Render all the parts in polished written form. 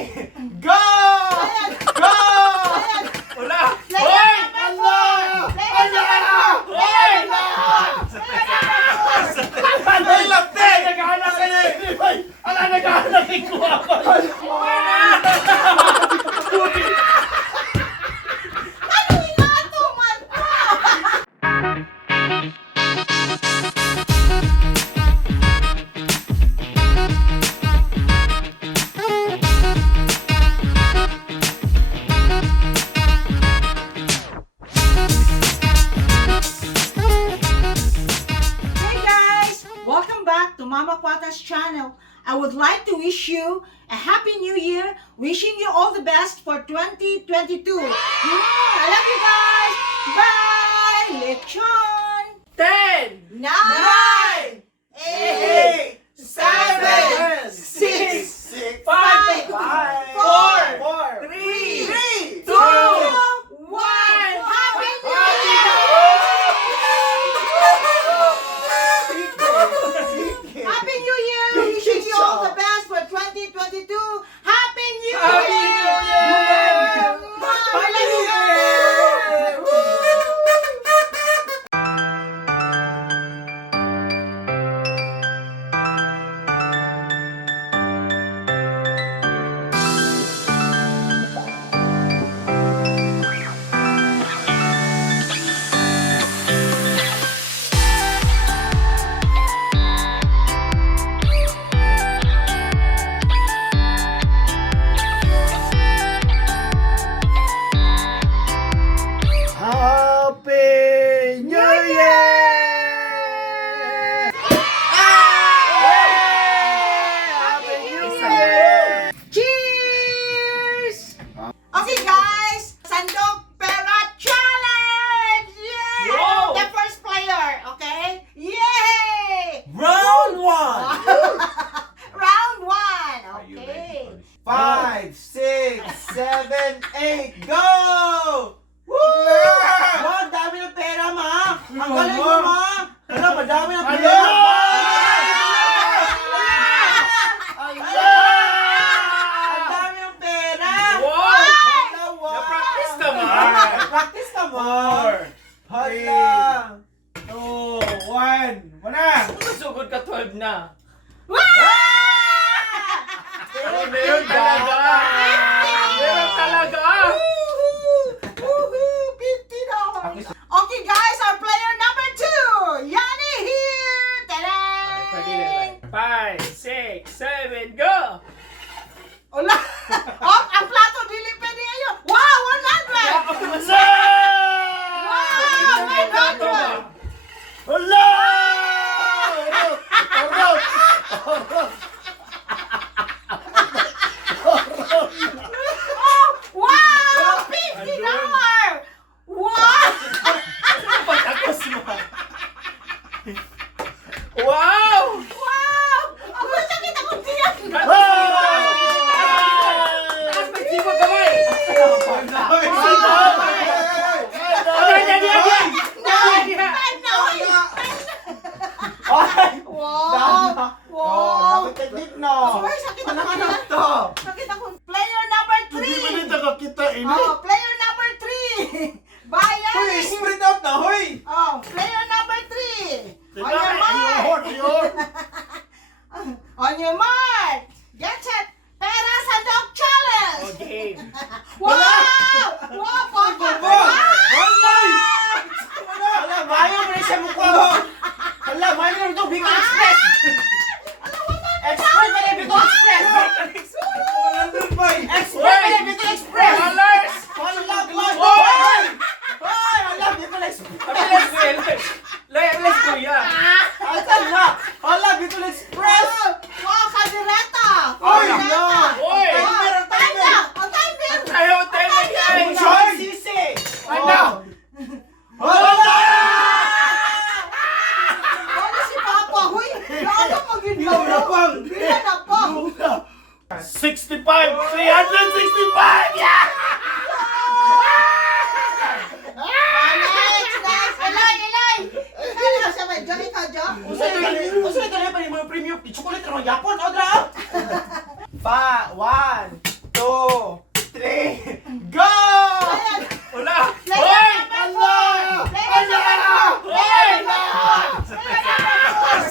Go! Go! Wala! Hoy! Allah! Allah! Hoy! Hoy, lapte! Naghahanap ka na eh! Ala, naghahanap eh! Kuha ko! Ano inatuman ko? Welcome back to Mama Quata's channel. I would like to wish you a happy new year. Wishing you all the best for 2022. I love you guys. Bye. Lechon. 10! 9, 8, 7, 6, 5, 4, 3, 2, 1. Happy New Year! Happy New Year! Wishing you all the best for 2022. Happy New Year! Happy New Year! Happy New Year! Happy New Year! Cheers! Okay guys, Sandok Pera Challenge! Yay! Wow! The first player, okay? Yay! Round 1! Round 1, okay. 5, 6, 7, 8, go! Woo! Ma, ang dami ng pera, ma! Ang galing mo, ma! Ano, madami ng pera! Ang dami ng pera! Wow! Wow! Na-practice ka, ma! Practice ka, ma! 4, Hala! 2, 1, wala! Masugod ka 12 na. Wow! Pero meron talaga! Meron talaga! Woohoo! 50 dollars. Okay guys, our player number 2, Yanni here! Ta-da! 5, 6, 7, go! Ola! Oh, ang plato dili pwede ayo. Wow, 100! Wow, 100! Hala! Oh, wow! 50 dollars! Wow! Patapos mo! Wow! Wow! Ako sakit akong tiyak! Takas may sipag kamay! Wow! Wow! Nakatagit na! Ay, sakit Ano akong ka tiyak! to? Sakit akong player number 3! Hindi ba nito kakita ini? Oh, player number 3! Bayan! Hoy, spread out na, hoy! Oh, player number 3! On your mark! On your mark! Get set! Pera Sandok Challenge! Okay. Wow! Wow, Papa! Hala! Hala, mayo mo rin sa mukha mo! Hala, mayo mo rin ito, Bicol Express! Express pa rin, Bicol Express! Express pa rin, Bicol Express! Dollars! Hala, hoy! Hoy, hala, Bicol Express! Let's go, yeah. Asan na? Hala, Bicol Express! Wow, kadireta! Oy, Kadireta! no! Oy! Oh, time na! Ang timer! Tayo, tayo na yan! Choy! Sisi! Ano? Hala! Ano si Papa? Huy! Ano maging Ilaw na pang! Ilan na po? 65! 365! Yeah! Next! Elay! Ikaw na siya ba? Jo, ikaw, Jo? Usa ito na pa yung mga premium. Chocolate naman yapon, Odra! 1, 2, 2, 3, go! Ayan. Wala! Player Hoy! number 4! Player number 4! Player number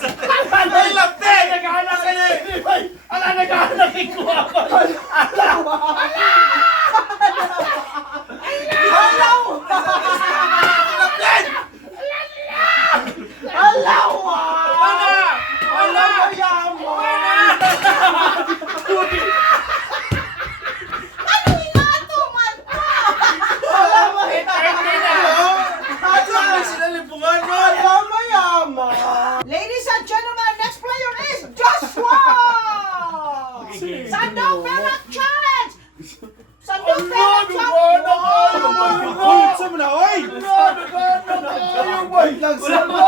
4! Ay, lapte! Naghahanap ka na eh! Ala, naghahanap ko ako! Alaw! Wala! Wala! Ano inatuman ko? Wala mo! Hindi na! Ano ba sila lipungan nun? Yaman! Ladies and gentlemen, next player is Joshua! Sandok Pera Challenge! Sandok Pera Challenge! Kulitsa mo na, oy! Nagsama!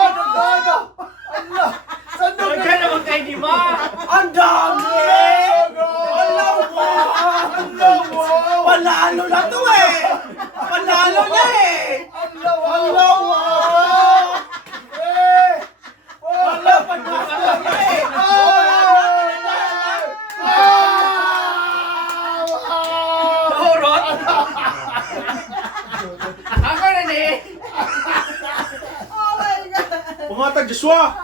Huwag ka naman kayo, di ba? Ang dami! Alaw mo! Panalo na to eh! Panalo na eh! Alaw mo! Wala, panalo na eh! Nahurot! Ako na eh! Oh my God! Pangatag, Joshua!